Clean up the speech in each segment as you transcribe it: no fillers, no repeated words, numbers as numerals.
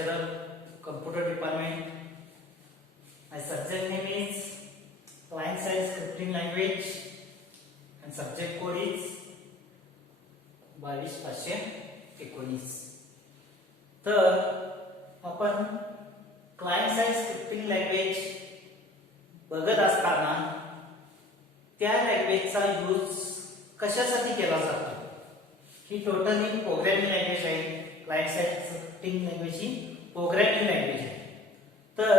lecturer, computer department. My subject name is client-side scripting language and subject code is 22519. तर आपण client side scripting language बघत असताना त्या लँग्वेजचा use कशासाठी केला जातो? ही टोटली प्रोग्रामिंग लँग्वेज आहे. क्लायंट साइड स्क्रिप्टिंग लँग्वेज ही प्रोग्रामिंग लँग्वेज आहे. तर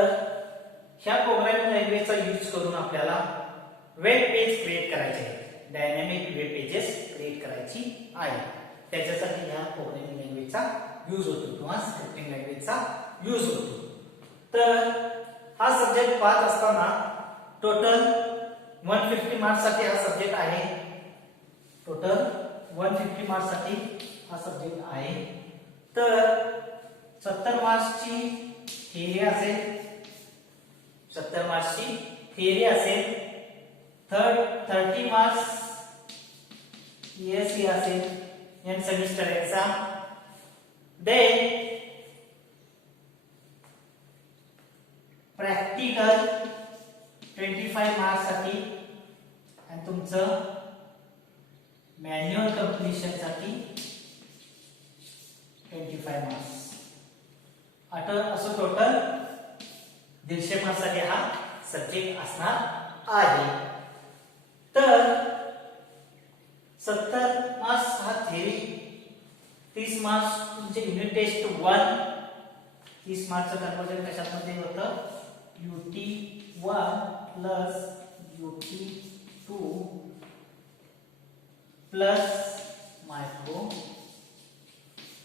ह्या प्रोग्रामिंग लँग्वेजचा यूज करून आपल्याला वेब पेज क्रिएट करायचे आहे. डायनॅमिक वेब पेजेस क्रिएट करायची आहे. त्याच्यासाठी ह्या प्रोग्रामिंग लँग्वेजचा यूज होतो किंवा स्क्रिप्टिंग लँग्वेजचा यूज होतो. तर हा सब्जेक्ट पाहत असताना टोटल 150 मार्क्स साठी हा सब्जेक्ट आहे. टोटल 150 मार्क्स साठी हा सब्जेक्ट आहे. तर 70 मार्क्सची थिअरी असेल, 70 मार्क्सची थिअरी असेल, 30 मार्क्स ESE असेल, end semester exam. Then practical 25 marks साठी आणि तुमचं मॅन्युअल कंप्लीशन साठी 25 मार्क्स. असं टोटल 150 मार्क्स साठी हा सब्जेक्ट असणार आहे. तर 70 मार्क्स हा थिअरी, 30 मार्क्स तुमचे युनिट टेस्ट 1, 30 मार्क्सचं कन्वर्जन कशामध्ये होतं? UT1 plus UT2 plus micro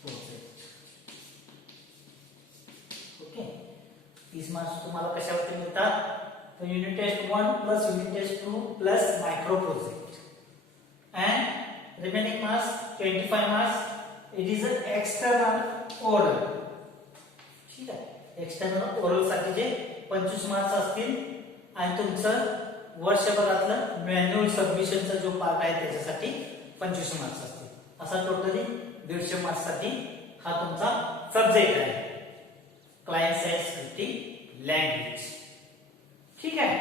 project. Okay, 30 marks तुम्हाला कशावरती मिळतात? तर unit test 1 plus unit test 2 plus micro project. And remaining marks 25 marks it is external oral. ठीक आहे, एक्सटर्नल ओरल साठी जे 25 मार्क्स असतील आणि तुमचं वर्षभरातलं मॅन्युअल सबमिशनचा जो पार्ट आहे त्याच्यासाठी 25 मार्क्स असतील. असा टोटली 150 मार्क्स साठी हा तुमचा सब्जेक्ट आहे, क्लायंट साइड स्क्रिप्टिंग लँग्वेज. ठीक आहे.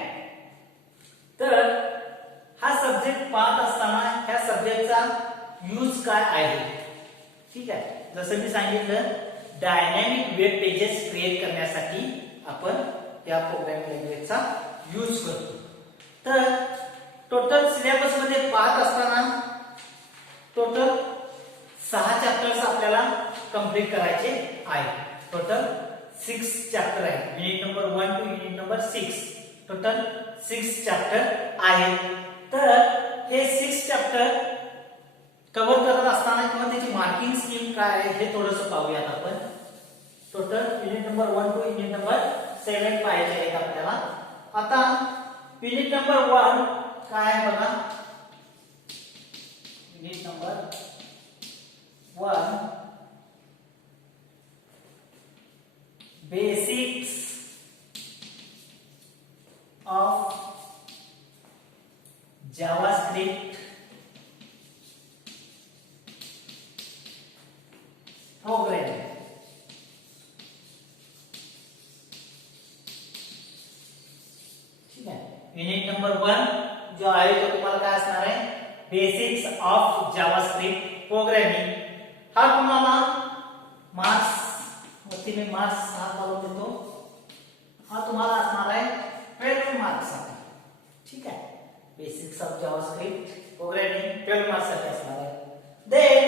तर हा सब्जेक्ट पाहत असताना ह्या सब्जेक्टचा यूज काय आहे? ठीक आहे, जसं मी सांगितलं डायनॅमिक वेब पेजेस क्रिएट करण्यासाठी आपण या प्रोग्रामिंग लँग्वेजचा यूज करतो. तर टोटल सिलेबस मध्ये पाहत असताना टोटल 6 चॅप्टर्स आपल्याला कंप्लीट करायचे आहे. टोटल 6 चॅप्टर आहे. Unit number 1 to unit number 6 total 6 chapter आहेत. तर हे 6 चॅप्टर कव्हर करत असताना किंवा त्याची मार्किंग स्कीम काय आहे हे थोडंसं पाहूयात आपण. Total unit number 1 to unit number 7 पाहायचे आहेत आपल्याला. आता युनिट नंबर 1 काय आहे बघा. Unit number 1 basics of JavaScript programming. Unit number 1 जो आहे तो तुम्हाला काय असणार आहे? Basics of JavaScript programming. हा तुम्हाला मार्क्स वरती मी मार्क्स हा करून देतो. हा तुम्हाला असणार आहे 12 मार्क्स साठी. ठीक आहे, basics of JavaScript programming 12 marks साठी असणार आहे. देन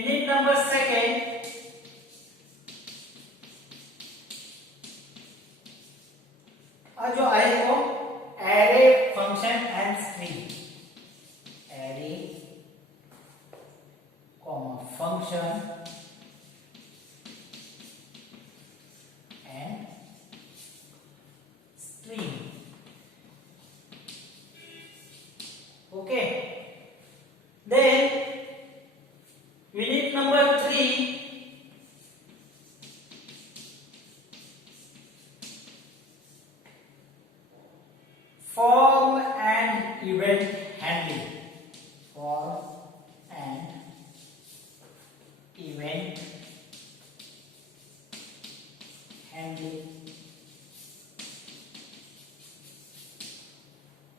युनिट नंबर 2 हा जो आहे तो array function and string. Array function and string. Okay, then unit number 3 form and event handling. Form and event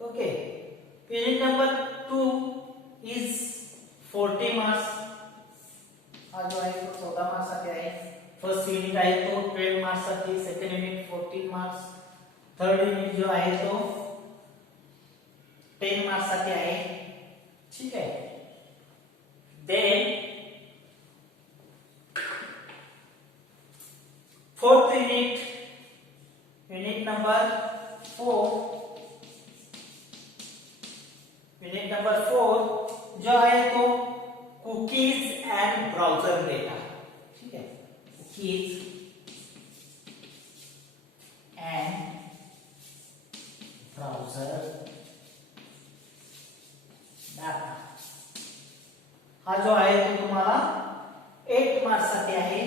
okay, unit number 2 is 40 marks. हा जो आहे तो 14 मार्क्स साठी आहे. फर्स्ट युनिट आहे तो 12 मार्क्स साठी, second unit 14 marks, third unit जो आहे तो 10 मार्क्स साठी आहे. ठीक आहे. Then fourth unit, unit number 4 जो आहे तो कुकीज एंड ब्राउजर डेटा. ठीक है, कुकीज एंड ब्राउजर डाटा. हा जो आहे तो तुम्हाला 8 मार्क्स साठी आहे.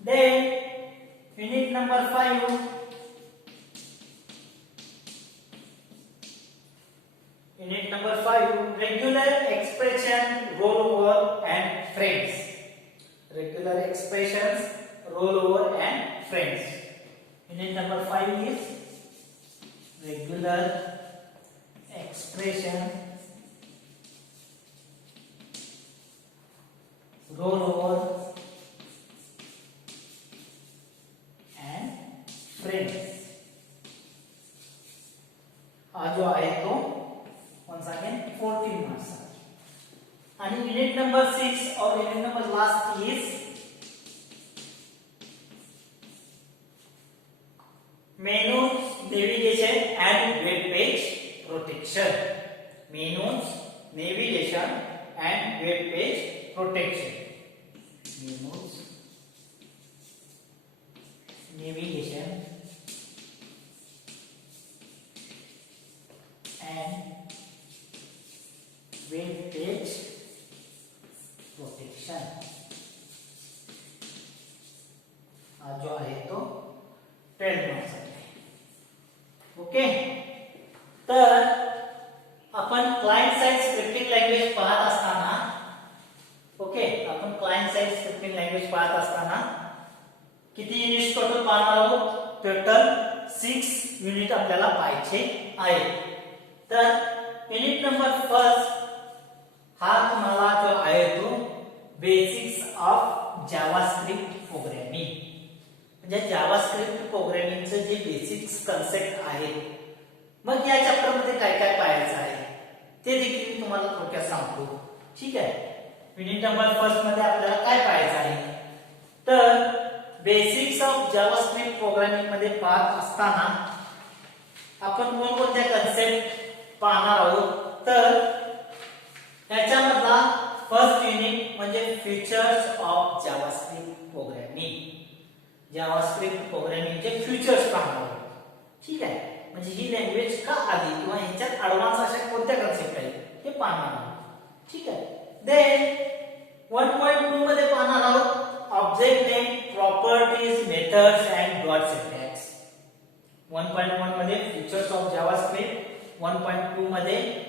Then unit number 5, unit number 5, regular expression, rollover and friends. Regular expressions, rollover and friends. Unit number 5 is regular expression, rollover and friends. हा जो आहे तो once again 14 marks. And unit number 6 or unit number last is menus, navigation and web page protection. Menus, navigation and web page protection. Menus, navigation and web page protection. हा जो आहे तो 12 marks आहे. Okay, तर आपण client side scripting language पाहत असताना, okay, आपण क्लायंट साइड स्क्रिप्टिंग लँग्वेज पाहत असताना किती युनिट्स टोटल पाहणार आहोत? टोटल 6 युनिट आपल्याला पाहायचे आहेत. तर युनिट नंबर 1 हा तुम्हाला जो आहे तो बेसिक्स ऑफ जावास्क्रिप्ट प्रोग्रामिंग, म्हणजे जावास्क्रिप्ट प्रोग्रामिंगचे जे बेसिक्स कन्सेप्ट आहेत. मग या चॅप्टर मध्ये काय काय पाहायचं आहे ते देखील मी तुम्हाला थोडक्यात सांगतो. ठीक आहे. युनिट नंबर 1 मध्ये आपल्याला काय पाहायचं आहे? तर बेसिक्स ऑफ जावास्क्रिप्ट प्रोग्रामिंग मध्ये पाहत असताना आपण कोणकोणत्या कन्सेप्ट पाहणार आहोत? तर याच्यामधला फर्स्ट युनिट म्हणजे features of JavaScript programming. JavaScript प्रोग्रामिंगचे फीचर्स पाहणार आहोत. ठीक आहे, म्हणजे ही लँग्वेज का आली किंवा ह्याच्यात ॲडव्हान्स अशा कोणत्या कन्सेप्ट आहेत हे पाहणार आहोत. ठीक आहे. देन 1.2 मध्ये पाहणार आहोत object name, properties, methods and dot syntax. 1.1 मध्ये फीचर्स ऑफ जावास्क्रिप्ट, 1.2 मध्ये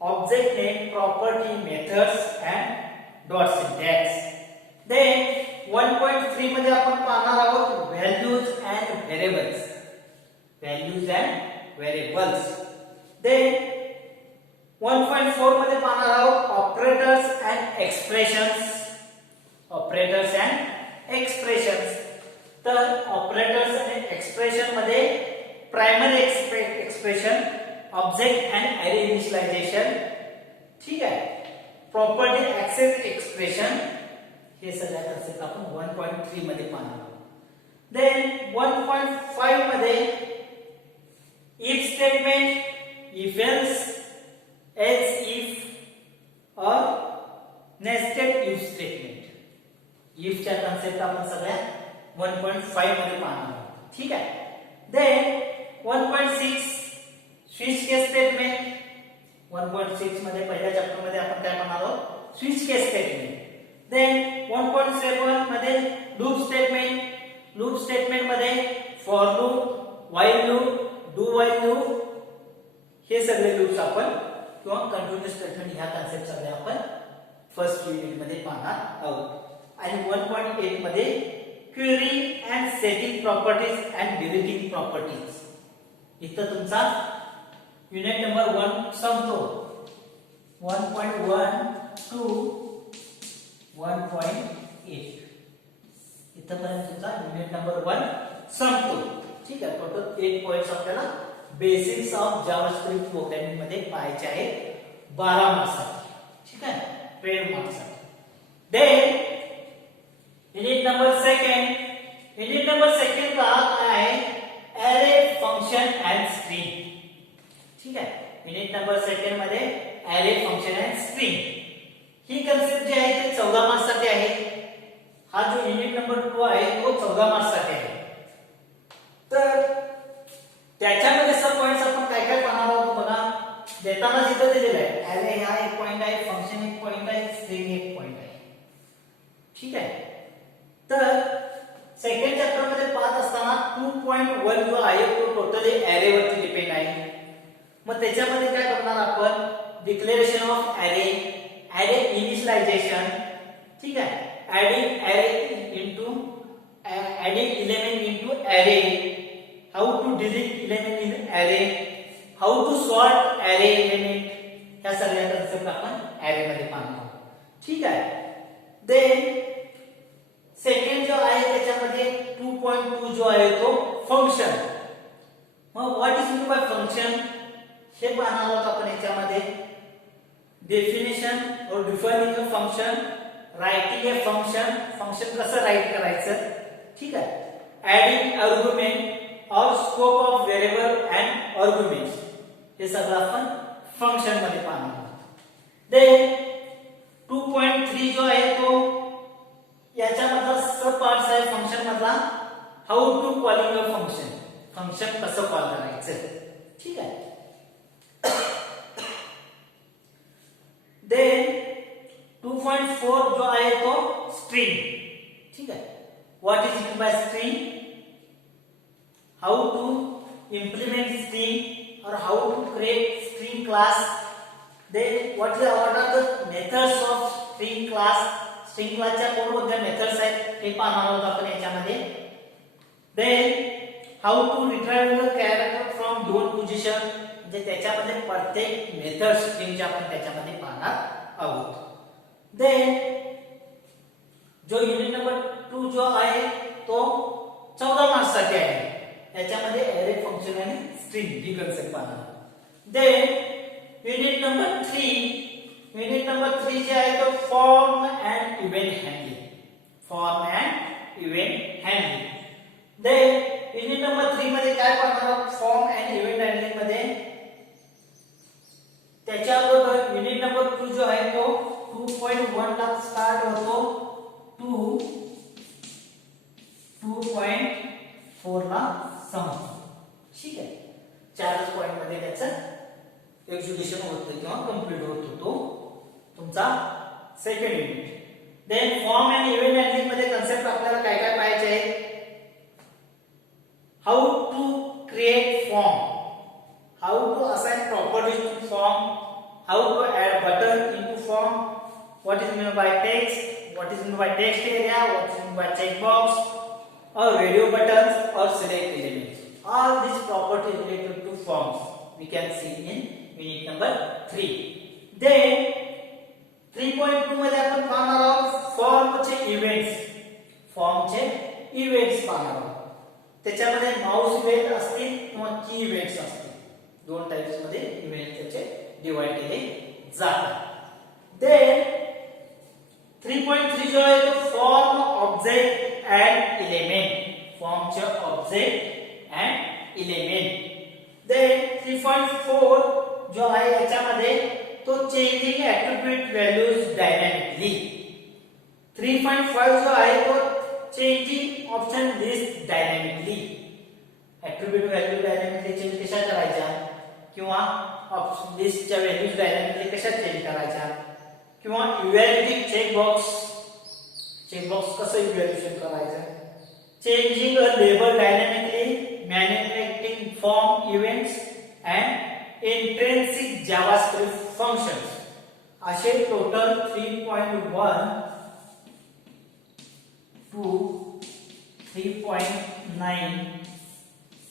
object name, property, methods and dot syntax. Then 1.3 मध्ये आपण पाहणार आहोत values and variables. Values and variables. Then 1.4 मध्ये पाहणार आहोत operators and expressions. Operators and expressions. तर operators and expression मध्ये primary expression, ऑब्जेक्ट एंड अरे इनिशियलायझेशन. ठीक आहे. प्रॉपर्टी ऍक्सेस एक्सप्रेशन, हे सगळ्या कन्सेप्ट आपण 1.3 मध्ये पाहणार आहोत. देन 1.5 मध्ये if statement, if else, else if और नेस्टेड इफ स्टेटमेंट. इफच्या कन्सेप्ट आपण सगळ्या 1.5 मध्ये पाहणार आहोत. ठीक आहे. देन 1.6 स्विच केस स्टेटमेंट. 1.6 मध्ये पहिल्या चॅप्टर मध्ये आपण काय पाहणार आहोत? स्विच केस स्टेटमेंट. देन 1.7 मध्ये लूप स्टेटमेंट. लूप स्टेटमेंट मध्ये for loop, while loop, do while loop, हे सगळे लूप्स आपण किंवा कंटिन्यूअस स्टेटमेंट ह्या कन्सेप्ट सगळे आपण फर्स्ट युनिट मध्ये पाहणार आहोत. आणि 1.8 मध्ये query and setting properties and deleting properties इथं तुमचा युनिट नंबर 1 संपतो. 1.1 to 1.8 इथपर्यंत तुमचा युनिट नंबर 1 संपतो. ठीक आहे. टोटल 8 पॉइंट्स आपल्याला बेसिक्स ऑफ जावास्क्रिप्ट प्रोग्रामिंग मध्ये पाहायचे आहेत 12 मार्क्ससाठी. ठीक आहे. 12 मार्क्ससाठी. Then unit number 2 unit number 2 का काय आहे ॲरे फंक्शन अँड स्ट्रिंग. ठीक आहे. युनिट नंबर 2 मध्ये ॲरे फंक्शन अँड स्ट्रिंग ही कन्सेप्ट जी आहे ते 14 मार्क्स साठी आहे. हा जो युनिट नंबर 2 आहे तो 14 मार्क्स साठी आहे. तर त्याच्यामध्ये सब पॉइंट्स आपण काय काय पाहणार आहोत बघा. देताना जिथं दिलेलं आहे ॲरे हा एक पॉइंट आहे, फंक्शन एक पॉइंट आहे, स्ट्रिंग एक पॉइंट आहे. ठीक आहे. तर सेकंड चॅप्टर मध्ये पाहत असताना 2.1 जो आहे तो टोटली ॲरे वरती डिपेंड आहे. मग त्याच्यामध्ये काय बघणार आपण declaration of array, array initialization. ठीक आहे. Adding element into array, how to delete element in array, how to sort array element, ह्या सगळ्या कन्सेप्ट आपण ॲरे मध्ये पाहणार आहोत. ठीक आहे. देन सेकंड जो आहे त्याच्यामध्ये 2.2 जो आहे तो फंक्शन. मग what is mean bye function हे पाहणार आहोत आपण याच्यामध्ये. डेफिनेशन और defining a function, writing a function, function कसं राईट करायचं. ठीक आहे. ऍडिंग आर्ग्युमेंट और scope of variable and arguments हे सगळं आपण फंक्शन मध्ये पाहणार आहोत. देन 2.3 जो आहे तो याच्यामधला सब पार्ट्स आहे फंक्शन मधला. How to calling a function, function कसं कॉल करायचं. ठीक आहे. देन 2.4 जो आहे तो स्ट्रिंग. ठीक आहे. What is mean by string, how to implement string और how to create string class. Then what are the methods of string class, string क्लासच्या कोणकोणत्या मेथड्स आहेत हे पाहणार आहोत आपण याच्यामध्ये. Then how to retrieve the character from दोन पोझिशन, म्हणजे त्याच्यामध्ये प्रत्येक मेथड स्ट्रिंगचे आपण त्याच्यामध्ये पाहणार आहोत. देन जो युनिट नंबर 2 जो आहे तो 14 मार्क्स साठी आहे. याच्यामध्ये ॲरे फंक्शन आणि स्ट्रिंग ही कन्सेप्ट पाहणार. देन युनिट नंबर 3 जे आहे तो form and event handling, form and event handling. Then unit number 3 मध्ये काय पाहणार आहोत फॉर्म अँड इव्हेंट हँडलिंग मध्ये. त्याच्याबरोबर युनिट नंबर 2 जो आहे तो 2.1 ला स्टार्ट होतो, 2.4 ला संपतो. ठीक आहे. 4 पॉइंट मध्ये त्याचं एक्झिक्युशन होतं किंवा कंप्लीट होतो तो तुमचा second unit. Then form and event handling मध्ये कन्सेप्ट आपल्याला काय काय पाहायचे आहे. How to create form, how to assign properties to form, how to add button into form, what is mean by text, what is mean by text area, what is mean by checkbox or radio buttons or select elements. All these properties related to forms we can see in unit number 3. Then 3.2 मध्ये आपण पाहणार आहोत फॉर्मचे events, फॉर्मचे events पाहणार आहोत. त्याच्यामध्ये mouse event असतील किंवा की इव्हेंट्स असतील. दोन टाइप्स मध्ये इव्हेंट त्याचे डिवाइड केले जातात. देन 3.3 जो आहे तो फॉर्म, ऑब्जेक्ट अँड एलिमेंट, फॉर्मचे ऑब्जेक्ट अँड एलिमेंट. देन 3.4 जो आहे याच्यामध्ये तो चेंजिंग ऍट्रिब्यूट व्हॅल्यूज डायनॅमिकली. 3.5 जो आहे तो changing option list dynamically. Attribute value dynamically change कशा करायच्या किंवा ऑप्शन लिस्टच्या व्हॅल्यूज डायनॅमिकली कशा चेंज करायच्या किंवा इव्हॅल्युएटिंग चेकबॉक्स कसं इव्हॅल्युएशन करायचं. Changing a label dynamically, manipulating form events and intrinsic JavaScript functions. असे टोटल 3.1 to 3.9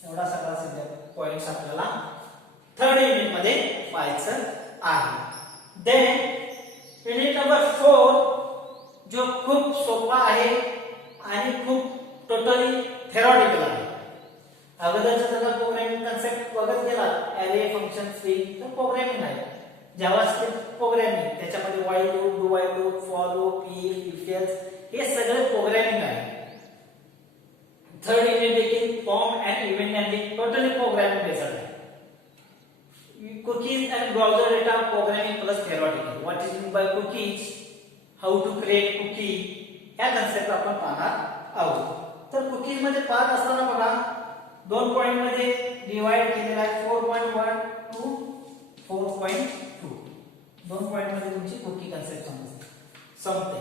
एवढा सगळा सध्या पॉइंट पॉइंट्स आपल्याला थर्ड युनिट मध्ये पाहायचं आहे. देन युनिट नंबर 4 जो खूप सोपा आहे आणि खूप टोटली थेरॉटिकल आहे. अगोदरचा जर प्रोग्रामिंग कन्सेप्ट बघत गेला ॲरे फंक्शन स्ट्रिंग तर प्रोग्रामिंग आहे. जावास्क्रिप्ट प्रोग्रामिंग, त्याच्यामध्ये while loop, do while loop, for loop, if else हे सगळे प्रोग्रामिंग आहे. थर्ड युनिट देखील form and event handling totally programming based आहे. cookies and browser data programming plus theoretical. What is meant by cookies? How to create cookie? या concept आपण पाहणार आहोत. तर कुकीज मध्ये पाहत असताना बघा दोन पॉइंट मध्ये डिवाइड केलेला आहे 4.1 टू 4.2. दोन पॉइंट मध्ये तुमची कुकी कन्सेप्ट संपते.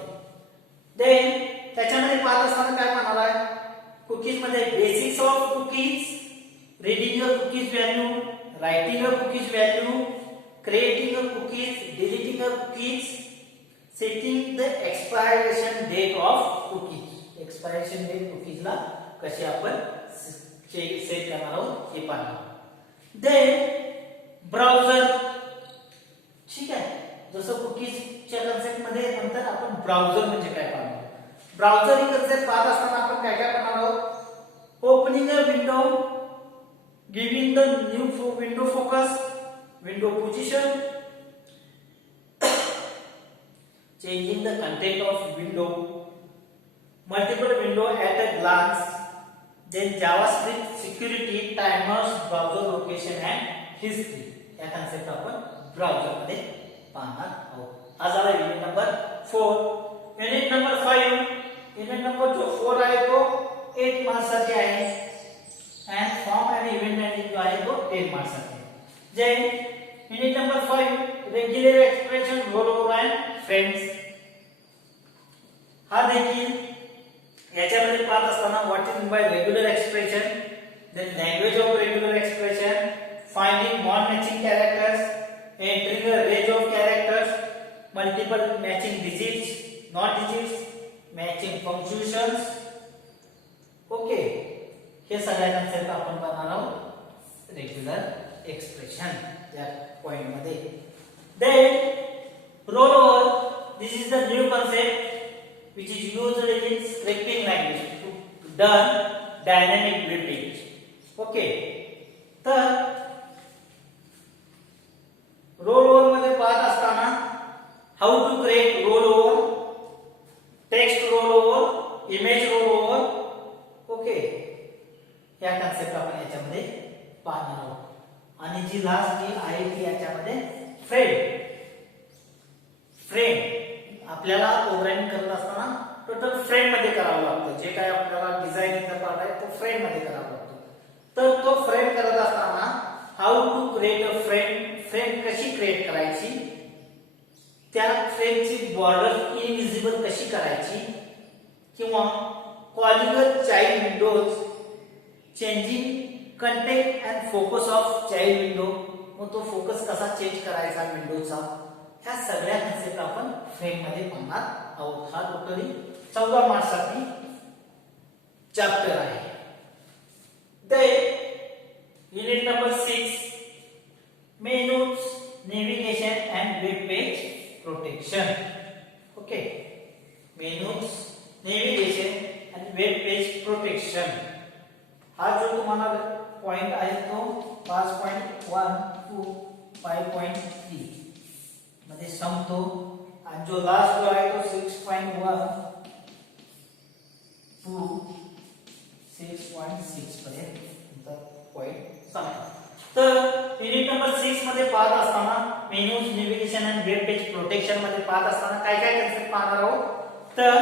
देन त्याच्यामध्ये पाहत असताना काय पाहणार आहे कुकीज मध्ये basics of cookies, reading your cookies value, writing a cookies value, creating a cookies, deleting a cookies, setting the expiration date of cookies. Expiration date cookies ला कशी आपण सेट करणार आहोत हे पाहणार. देन ब्राउझर, ठीक आहे. जसं कुकीजच्या कन्सेप्ट मध्ये नंतर आपण ब्राउझर म्हणजे काय पाहणार. ब्राउझर ही कन्सेप्ट पाहत असताना आपण काय काय पाहणार आहोत. Opening a window, giving the new window focus, window position, changing the content of window, multiple window at a glance, then JavaScript security, timers, browser location and history. या कन्सेप्ट आपण browser मध्ये पाहणार आहोत. हा झाला unit number 4. Unit number 5, unit number जो 4 आहे तो 8 मार्क्स साठी आहे and form and event handling जो आहे तो 10 मार्क्स साठी. then unit number 5 regular expression, rollover and friends. हा देखील याच्यामध्ये पाहत असताना what is meant by regular expression, then language of regular expression, finding non matching characters, entering a range of characters, multiple matching digits, not digits, matching punctuations. okay, हे सगळ्या concept आपण पाहणार आहोत रेग्युलर एक्सप्रेशन या point मध्ये. Then roll over, this is the new concept which is used in scripting language to done dynamic building. Okay, तर roll over मध्ये पाहत असताना how to create roll over, text roll over, image roll over. Okay, या concept आपण याच्यामध्ये पाहणार आहोत. आणि जी लास्ट जी आहे ती याच्यामध्ये फ्रेम. फ्रेम आपल्याला प्रोग्रामिंग करत असताना टोटल फ्रेम मध्ये करावं लागतं. जे काय आपल्याला डिझाइनिंगचा पार्ट आहे तो फ्रेम मध्ये करावा लागतो. तर तो फ्रेम करत असताना how to create a frame, frame कशी क्रिएट करायची, त्या फ्रेमची बॉर्डर इनविजिबल कशी करायची, किंवा कॉलिगर child windows, changing content and focus of child window, मग तो फोकस कसा चेंज करायचा विंडोचा, ह्या सगळ्या कन्सेप्ट आपण फ्रेम मध्ये पाहणार आहोत. हा टोटली 14 मार्क्स साठी चॅप्टर आहे. Unit number 6 menus, navigation and web page protection. Okay, menus, navigation आणि वेब पेज प्रोटेक्शन. हा जो तुम्हाला पॉइंट आहे तो 5.1 टू 5.3 मध्ये संपतो. आणि जो लास्ट जो आहे तो 6.1 टू 6.6 पर्यंत पॉइंट संपतो. तर युनिट नंबर 6 मध्ये पाहत असताना मेनूज, नेव्हिगेशन आणि वेब पेज प्रोटेक्शन मध्ये पाहत असताना काय काय कन्सेप्ट पाहणार आहोत. तर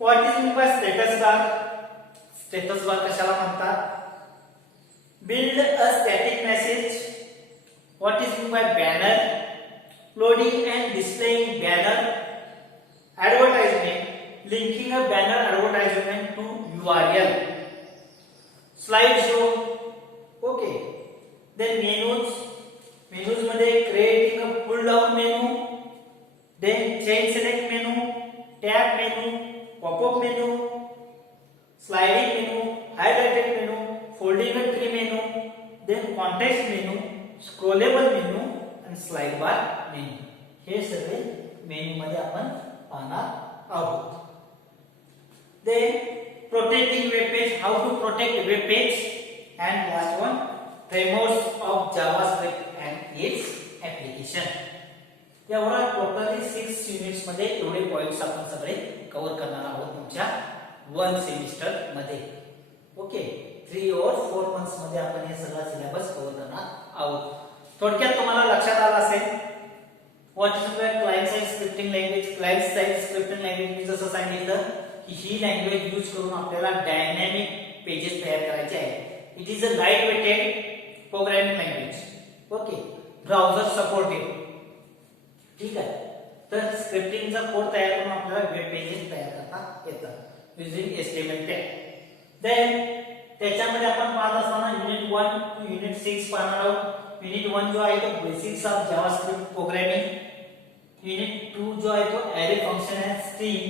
what is mean by status bar, status bar कशाला म्हणतात, build a static message, what is mean by banner, loading and displaying banner, advertisement, linking a banner advertisement to URL, slide show. Okay, then menus, menus मध्ये creating a pull down menu, then chain select menu, tab menu, popup menu, sliding menu, highlighted menu, folding tree menu, context menu, scrollable menu आणि slide bar menu, हे सगळे menu मध्ये आपण पाहणार आहोत. Then protecting web page, how to protect web page, and last one, frameworks of JavaScript and its application. एवढा totally 6 units मध्ये एवढे पॉइंट्स आपण सगळे कव्हर करणार आहोत तुमच्या 1 सेमिस्टर मध्ये. ओके, 3 और 4 मंथ्स मध्ये आपण हे सगळा सिलेबस कव्हर करणार आहोत. थोडक्यात तुम्हाला लक्षात आलं असेल what is the client side scripting language. Client side scripting language मी जसं सांगितलं की ही लँग्वेज यूज करून आपल्याला डायनॅमिक पेजेस तयार करायचे आहेत. It is a light weighted programming language. Okay, browser supported. ठीक आहे, तर स्क्रिप्टिंगचा कोड तयार करून आपल्याला वेब पेजेस तयार करता येतात युजिंग HTML टॅग. देन त्याच्यामध्ये आपण पाहत असताना युनिट 1 टू युनिट 6 पाहणार आहोत. युनिट 1 जो आहे तो basics of JavaScript programming. Unit 2 जो आहे तो array function and string.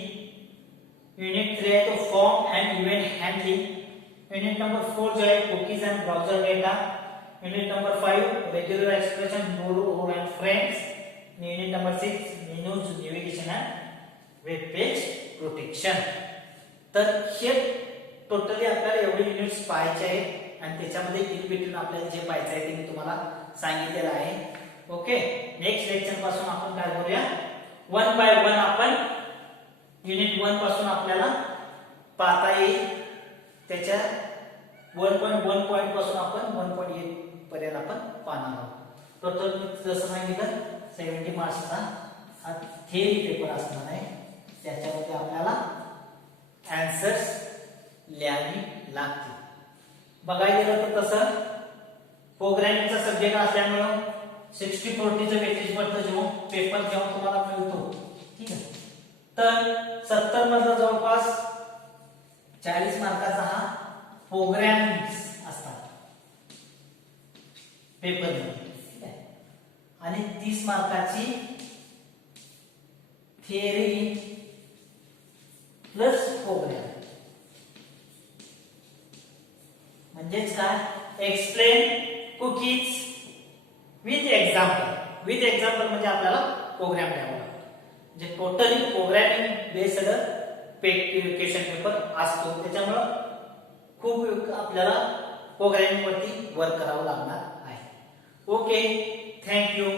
Unit 3 आहे तो form and event handling. Unit number 4 जो आहे cookies and browser data. Unit number 5 regular expression, row and frames. Unit number 6 menus, navigation and web page protection. तर हे totally आपल्याला एवढे units पाहायचे आहेत आणि त्याच्यामध्ये इन बिटवीन आपल्याला जे पाहायचं आहे ते मी तुम्हाला सांगितलेलं आहे. ओके, नेक्स्ट लेक्चर पासून आपण काय करूया, 1 बाय 1 आपण युनिट 1 पासून आपल्याला पाहता येईल. त्याच्या 1.1 पॉइंट पासून आपण 1.8 पर्यंत आपण पाहणार आहोत. टोटल जसं सांगितलं 70 मार्क्सचा हा थेरी पेपर असणार आहे. त्याच्यामध्ये आपल्याला आन्सर्स लिहावी लागतील. बघायला गेलं तर तसं प्रोग्रामिंगचा सब्जेक्ट असल्यामुळं 60-40चं वेटेज पडतं जेव्हा पेपर जेव्हा तुम्हाला मिळतो. ठीक आहे, तर 70 मधला जवळपास 40 मार्काचा हा प्रोग्रामिंग असतात पेपर मध्ये आणि 30 मार्काची थिअरी प्लस प्रोग्राम. म्हणजेच काय, explain cookies with example. With example म्हणजे आपल्याला प्रोग्राम द्यावा लागतो. म्हणजे totally programming based question paper असतो. त्याच्यामुळं खूप आपल्याला प्रोग्रामिंग वरती वर्क करावं लागणार आहे. Okay, thank you.